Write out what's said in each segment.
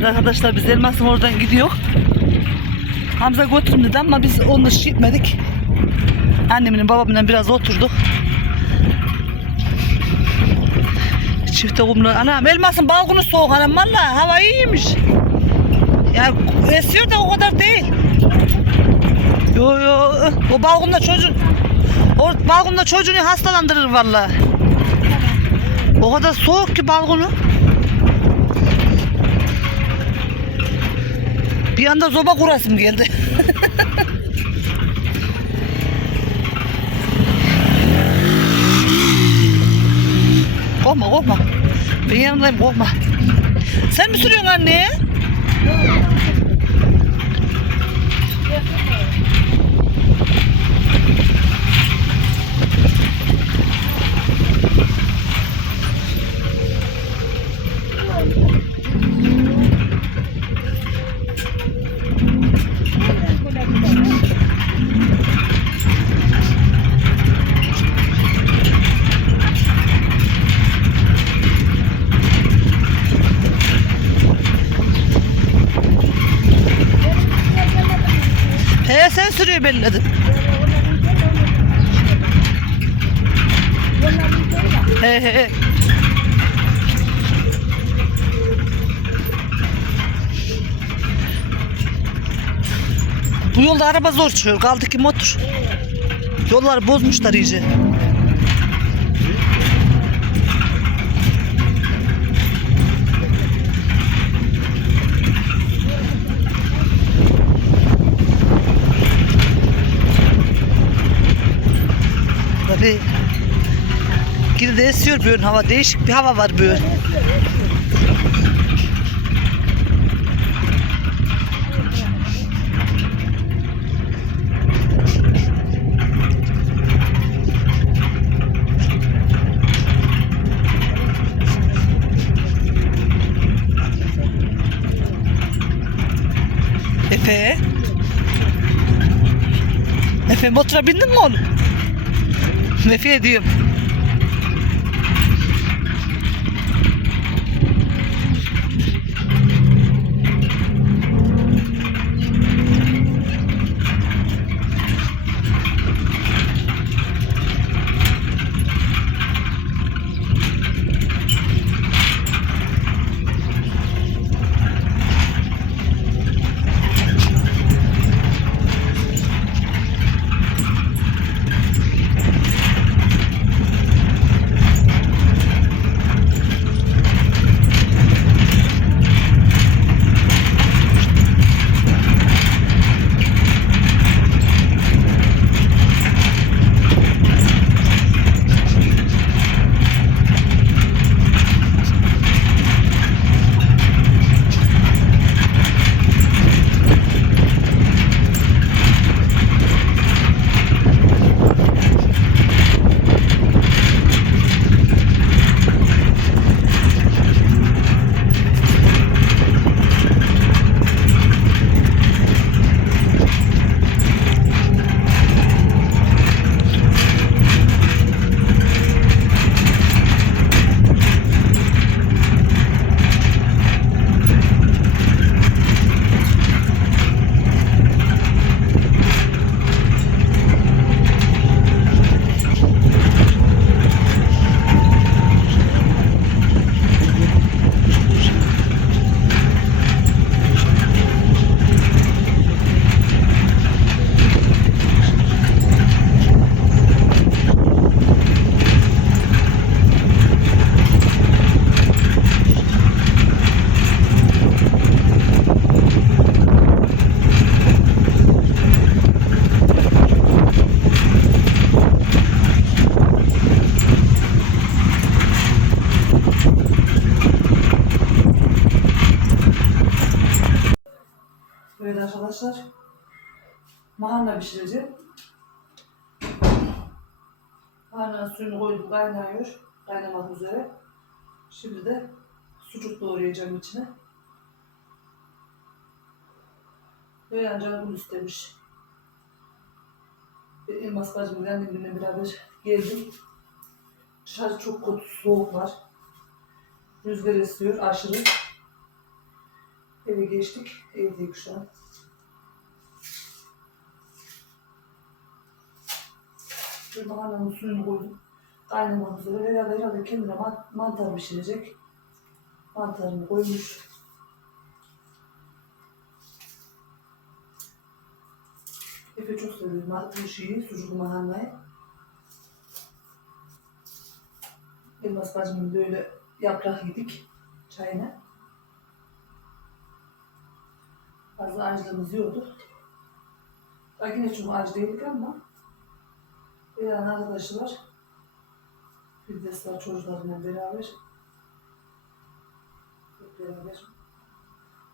Evet arkadaşlar biz elmasın oradan gidiyor. Hamza götürün dedi ama biz onunla şey gitmedik. Annemle babamla biraz oturduk. Çifte kumru. Anam elmasın balkonu soğuk anam valla hava iyiymiş. Ya esiyor da o kadar değil. Yo yo o balkonda çocuğun o balkonda çocuğunu hastalandırır valla. O kadar soğuk ki balkonu. Bir anda zoba kurasım geldi. korkma korkma. Ben yanındayım korkma. Sen mi sürüyorsun anne? He he he. Bu yolda araba zor çıkıyor. Kaldı ki motor. Yolları bozmuşlar iyice. Tabii. Yine de esiyor böyle hava. Değişik bir hava var böyle. Efe. Efe motora bindin mi oğlum? Efe diyorum. Pişireceğim. Makarna suyunu koydum kaynıyor. Kaynamak üzere. Şimdi de sucuk doğrayacağım içine. Böyle canım istemiş. Elmas bacım annemle beraber geldim. Dışarı çok kötü soğuk var. Rüzgar esiyor aşırı. Eve geçtik. Evdeyiz şu an. Bir mahallenin suyunu koydum. Kaynamak üzere. Herhalde herhalde kendine man- mantar pişirecek. Mantarını koymuş. Efe çok seviyor bu şeyi, sucuklu mahallayı. Elmas bacımın böyle yaprak yedik çayına. Fazla acılığımız yoktu. Daha yine çok acı değildik ama Eren arkadaşı var. Firdevs var çocuklarıyla beraber. Hep beraber.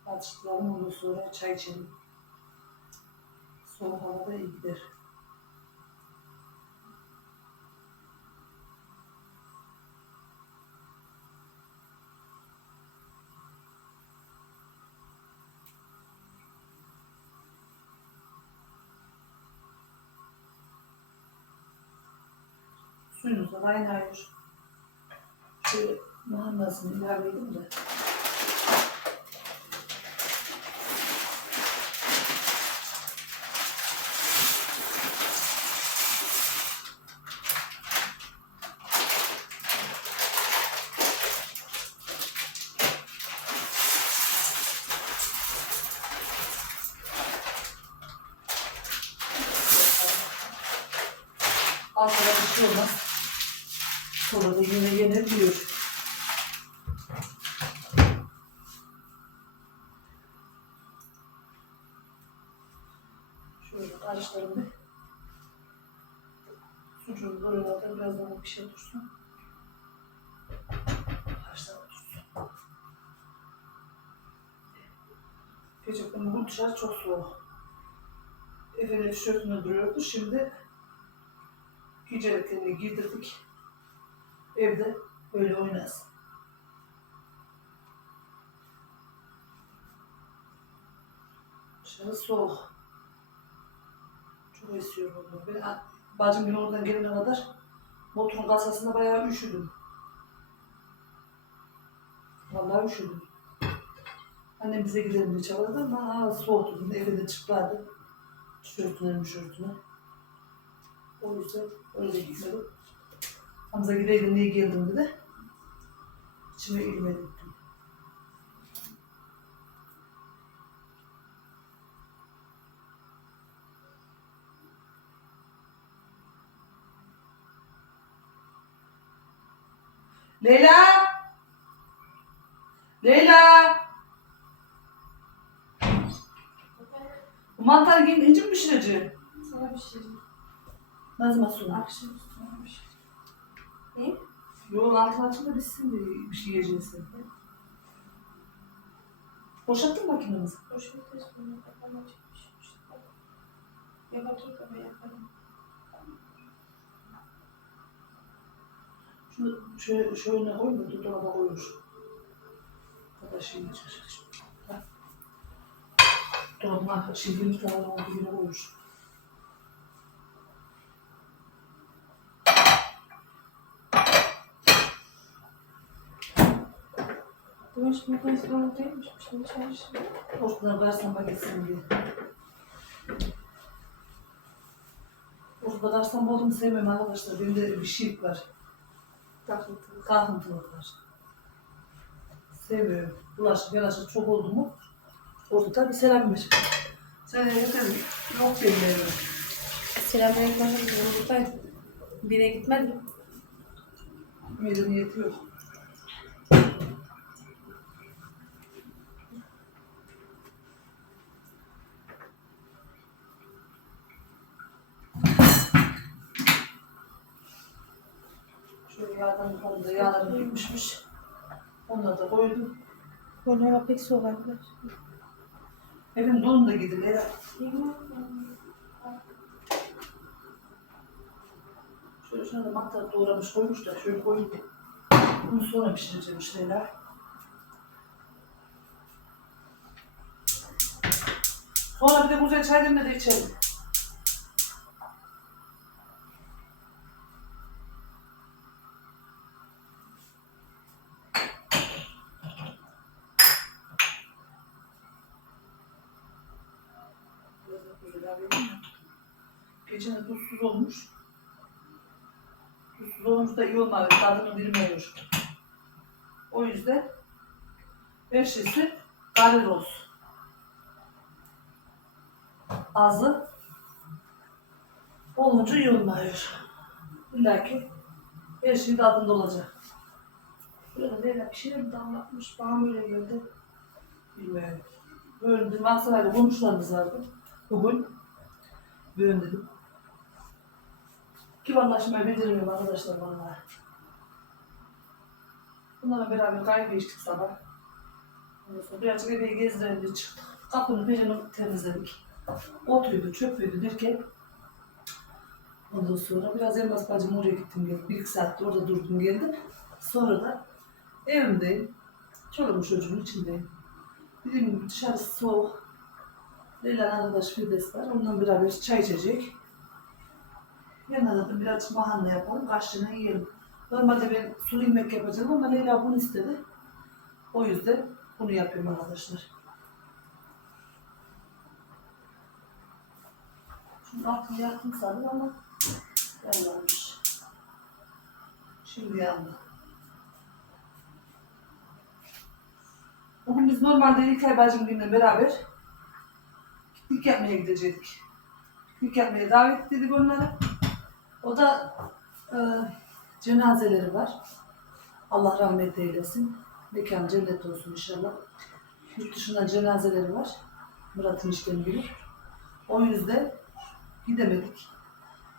Atıştıralım ondan sonra çay içelim. Soğuk havada iyi gider. Kaynıyor. Şöyle mahallasını ilave edeyim de. Altına bir şey olmaz. Bir şey dursun. Gerçekten bugün dışarı çok soğuk. Efendim tişörtünü duruyordu. Şimdi geceliklerini giydirdik. Evde böyle oynasın. Dışarı soğuk. Çok esiyor burada. Ben bacım gün oradan gelene kadar motorun kasasında bayağı üşüdüm. Vallahi üşüdüm. Annem bize gidelim diye çağırdı ama hava soğuktu. Evde de çıpladı. Tişörtüne, müşörtüne. O yüzden öyle gitmedim. Hamza gideydin niye geldin dedi. İçime ilmedi. Leyla! Leyla! Bu mantar yiyin, ince mi pişireceğim? Sana diyeyim. Nazım Asuna. Akşam üstüne şey. Ne? Yok altın açın da bitsin diye bir şey yiyeceksin. Boşalttın mı makinemizi. Boş bir kez bunu kafama çıkmış. Ya bakayım da yaparım. Şunu şöyle, şöyle koyun da dolaba koymuş. Kadar şey içecek. Ha. Dolabın arka, şimdi bir tane olduğu yere koymuş. Bunun şimdi makinesi doğru değilmiş. Şimdi çalışıyor. Ortadan garsamba gitsin diye. Ortada garsamba olduğumu sevmiyorum arkadaşlar. Benim de bir şey var. Takıntılı. Kalkıntılık var. Sevmiyorum. Bulaşık yanaşık çok oldu mu? Orada tabii selammış. Sen yeter yok benim evim. Selamünaleyküm. Buradaydım. Bire gitmedim. Medeniyeti yok. Şöyle yağdan konuda yağlarım bitmişmiş. Onları da koydum. Bu ne hava pek soğuk arkadaş. Evin donunda gidilir. Şöyle şuna da mantar doğramış koymuş da şöyle koyayım. Bunu sonra pişireceğim şeyler. Sonra bir de güzel çay demle içelim. vereyim mi? Geçen de tuzsuz olmuş. Olmuş da iyi olmadı. Tadını bilmiyor. O yüzden her şeysi karar olsun. Azı olunca iyi olmuyor. İlla ki her şey tadında olacak. Burada böyle bir şeyler damlatmış. Bana böyle geldi. Bilmiyorum. Böyle dedim Aksaray'da komşularımız vardı. Bugün böyle dedim. Kibarlaşmayı beceremiyorum arkadaşlar vallahi. Bunlarla beraber kahve içtik sabah. Ondan sonra birazcık eve gezdirelim çıktık. Kapının peşini temizledik. Otuydu, çöpüydü derken Ondan sonra biraz elmas bacım oraya gittim geldim. Bir iki saatte orada durdum geldim. Sonra da evimdeyim. Çoluğum çocuğun içindeyim. Dediğim gibi dışarısı soğuk. Leyla arkadaş Firdevs var. Onunla beraber çay içecek. Yanına da biraz mahanna yapalım. Kaşığına yiyelim. Normalde ben sulu yemek yapacağım ama Leyla bunu istedi. O yüzden bunu yapıyorum arkadaşlar. Şunun altını yaktım sanırım ama yanmamış. Şimdi yandı. Bugün biz normalde İlkay bacım günle beraber piknik yapmaya gidecektik. Piknik yapmaya davet ettik onları. O da e, cenazeleri var. Allah rahmet eylesin. Mekan cennet olsun inşallah. Yurt dışından cenazeleri var. Murat'ın işlerini bilir. O yüzden gidemedik.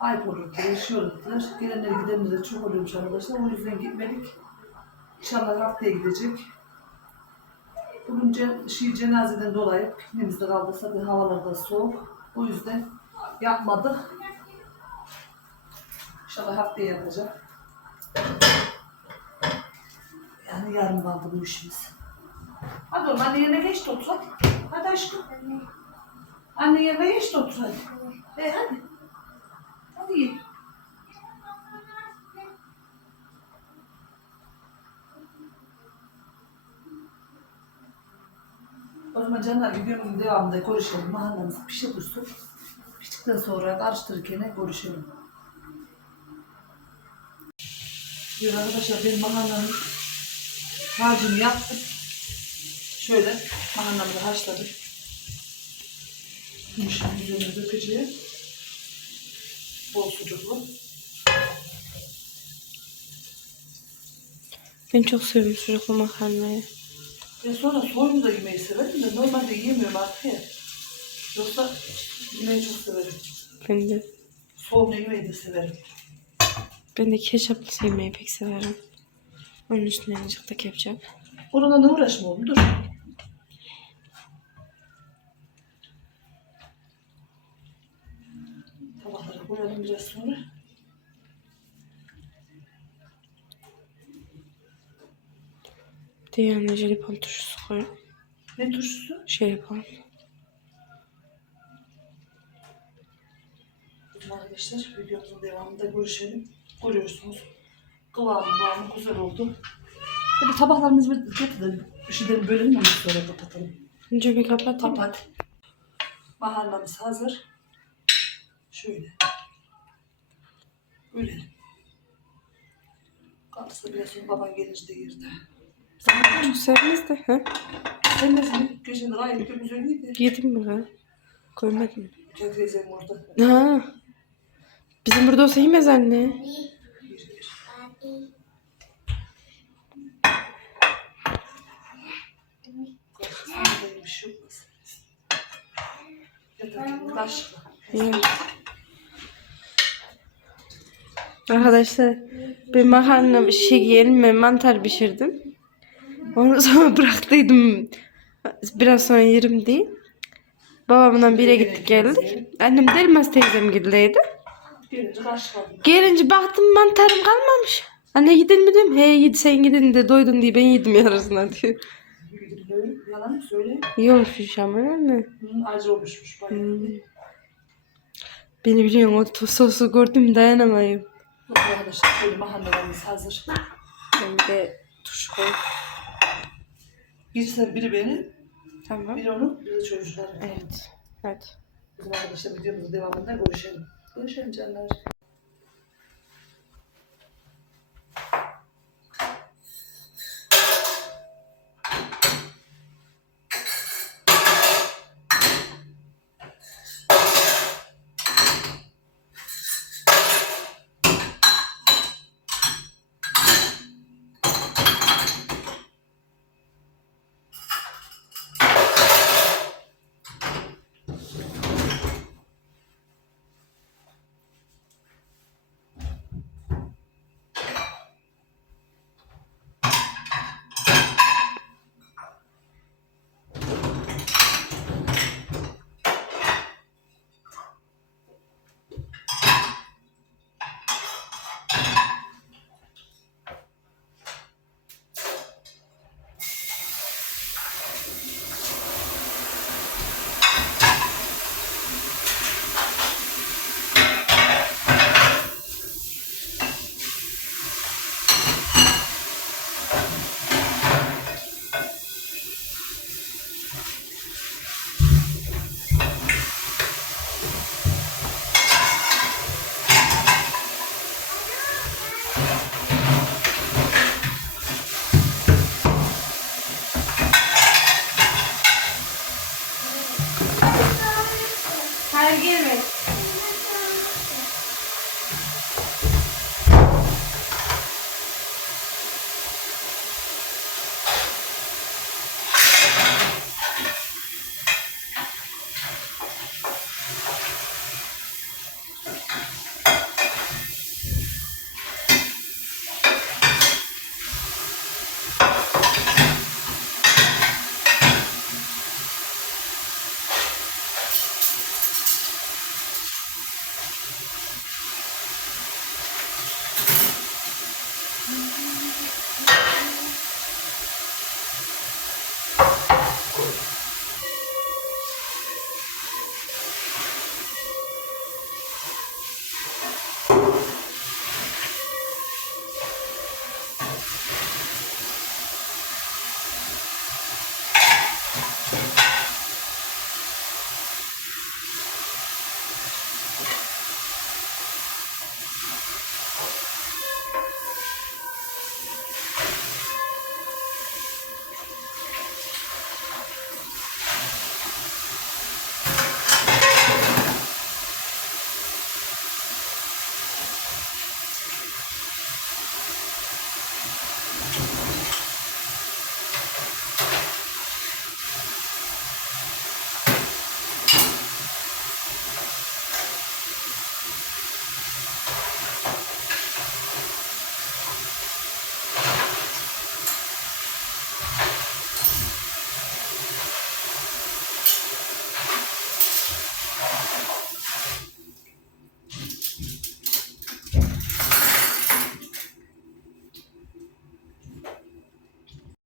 Ayıp olur diye olur dediler. Gelenler gidenler de çok oluyormuş arkadaşlar. O yüzden gitmedik. İnşallah haftaya gidecek. Bugün ce- şey, cenazeden dolayı pikniğimizde kaldı. Zaten havalar da soğuk. O yüzden yapmadık. İnşallah haftaya yapacak. Yani yarın kaldı bu işimiz. Hadi oğlum anne yerine geç de otur hadi. Hadi aşkım. Anne yerine geç de otur hadi. E hadi. Hadi ye. O zaman canlar videonun devamında görüşelim. Mahallemiz pişe dursun. Piştikten sonra karıştırırken görüşelim. Bir arkadaşlar ben mahallenin harcını yaptım. Şöyle mahallemde da haşladım. Yumuşak üzerine dökeceğim. Bol sucuklu. Ben çok seviyorum sucuklu makarnayı. Ben sonra soyunu da yemeyi severim de normalde yiyemiyorum artık ya. Yoksa yemeyi çok severim. Ben de, Soğuk yemeyi de severim. Ben de ketçaplı sevmeyi pek severim. Onun üstüne azıcık da ketçap. Onunla ne uğraşma oğlum dur. Tabakları koyalım biraz sonra. Bir de yanına jelibon turşusu koy. Ne turşusu? Jelibon. Arkadaşlar videomuzun devamında görüşelim. Görüyorsunuz. Kıvamı kıvamı güzel oldu. Hadi tabaklarımızı bir. Bir şeyden bölelim onu sonra kapatalım. Önce bir kapatayım. Kapat. Mahallemiz hazır. Şöyle. Bölelim. Kalırsa biraz sonra baban gelir de yerde. Sana Çok sevmez de. Ha? Sen mi? Geçen gayet de güzeliydi. Yedim mi ben? Koymadım? Gel teyzem orada. Ha. Bizim burada olsa yemez anne. Bir bir. Bir. İyi. Arkadaşlar ben makarna şey yiyelim mantar pişirdim. Onu sonra bıraktıydım. Biraz sonra yerim diye. Babamla bire gittik geldik. Annem de Elmas teyzem gidileydi. Gelince baktım mantarım kalmamış. Anne yedin mi diyorum. He yedi sen gidin de doydun diye ben yedim yarısına diyor. Yalan mı söyleyeyim? İyi olmuş ama anne. Bunun acı olmuşmuş bayağı. Hmm. Beni biliyorsun o sosu gördüm dayanamayım. Yok arkadaşlar şöyle mahallelerimiz hazır. Ben de turşu koy. Birisi biri benim, Tamam. biri onun, biri de çocuklar. Evet. Hadi. Bizim arkadaşlar videomuzun devamında görüşelim. Görüşelim canlar. Hayır